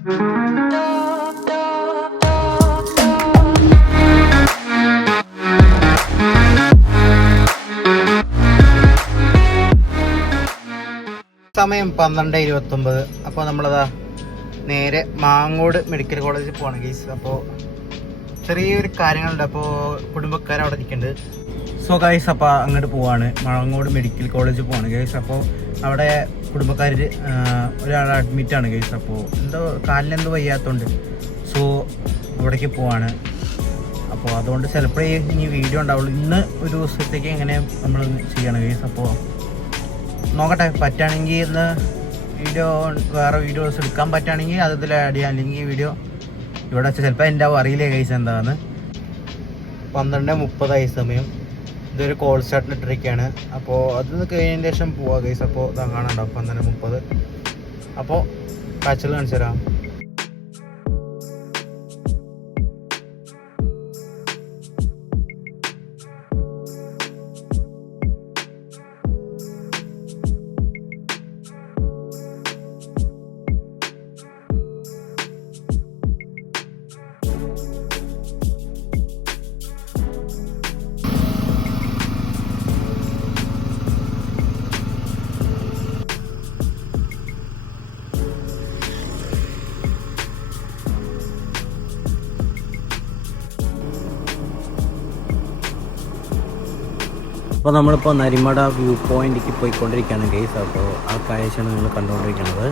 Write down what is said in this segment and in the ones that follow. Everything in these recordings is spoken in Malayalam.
സമയം 12:29. അപ്പോൾ നമ്മളതാ നേരെ മാങ്ങോട് മെഡിക്കൽ കോളേജിൽ പോവാണ് ഗൈസ്. അപ്പോൾ ചെറിയൊരു കാര്യങ്ങളുണ്ട്, അപ്പോൾ കുടുംബക്കാർ അവിടെ നിൽക്കുന്നുണ്ട്. സോ ഗൈസ് അപ്പോൾ അങ്ങോട്ട് പോവാണ്, മാങ്ങോട് മെഡിക്കൽ കോളേജിൽ പോവാണ് ഗൈസ്. അപ്പോൾ അവിടെ കുടുംബക്കാർ ഒരാൾ അഡ്മിറ്റാണ് ഗൈസ്. അപ്പോൾ എന്തോ കാലിനെന്തോ വയ്യാത്തതുകൊണ്ട് സോ അവിടേക്ക് പോവാണ്. അപ്പോൾ അതുകൊണ്ട് ചിലപ്പോഴേ ഇനി വീഡിയോ ഉണ്ടാവുള്ളൂ. ഇന്ന് ഒരു ദിവസത്തേക്ക് എങ്ങനെ നമ്മൾ ചെയ്യണം ഗൈസ്. അപ്പോൾ നോക്കട്ടെ, പറ്റുകയാണെങ്കിൽ ഇന്ന് വീഡിയോ വേറെ വീഡിയോസ് എടുക്കാൻ പറ്റുകയാണെങ്കിൽ അതിൽ ആഡ് ചെയ്യാം. അല്ലെങ്കിൽ വീഡിയോ ഇവിടെ വെച്ച് ചിലപ്പോൾ എൻ്റെ അറിയില്ലേ ഗൈസ് എന്താണെന്ന്. 12:30 സമയം. ഇതൊരു കോൾ സ്റ്റാർട്ടിന് ഇട്ടിരിക്കുകയാണ്. അപ്പോൾ അത് കഴിഞ്ഞതിന് ശേഷം പോവാം ഗൈസ്. അപ്പോൾ കാണാനുണ്ടാവും 12:30. അപ്പോൾ കാഴ്ചകൾ കാണിച്ചു തരാം. അപ്പോൾ നമ്മളിപ്പോൾ നരിമട വ്യൂ പോയിന്റിലേക്ക് പോയിക്കൊണ്ടിരിക്കുകയാണ് ഗൈസ്. അപ്പോൾ ആ കാഴ്ചയാണ് നിങ്ങൾ കണ്ടുകൊണ്ടിരിക്കുന്നത്.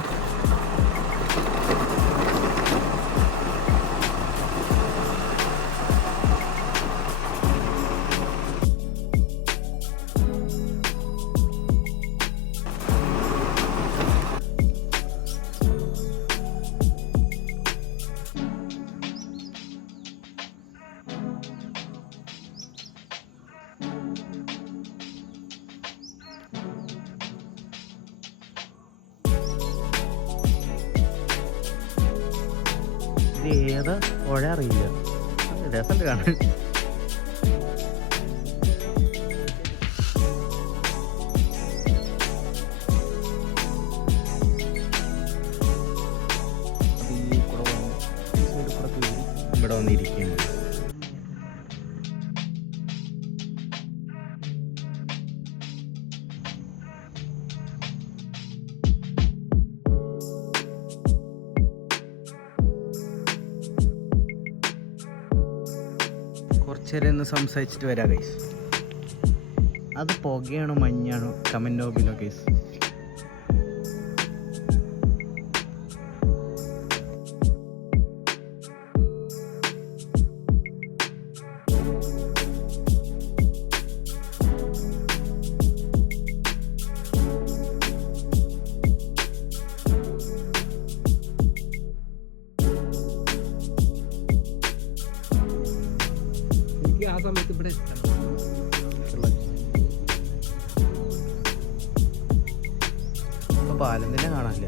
ഇത് ഏതാ പുഴ അറിയില്ല, രസമുണ്ട് കാണാൻ. ഇവിടെ വന്നിരിക്കുന്നു. കുറച്ചേരം ഒന്ന് സംസാരിച്ചിട്ട് വരാം ഗൈസ്. അത് പുകയാണോ മഞ്ഞാണോ കമൻറ്റ് ബോക്സിലോ ഗൈസ്. ആ സമയത്ത് ഇവിടെ പാലം തന്നെ കാണാനില്ല.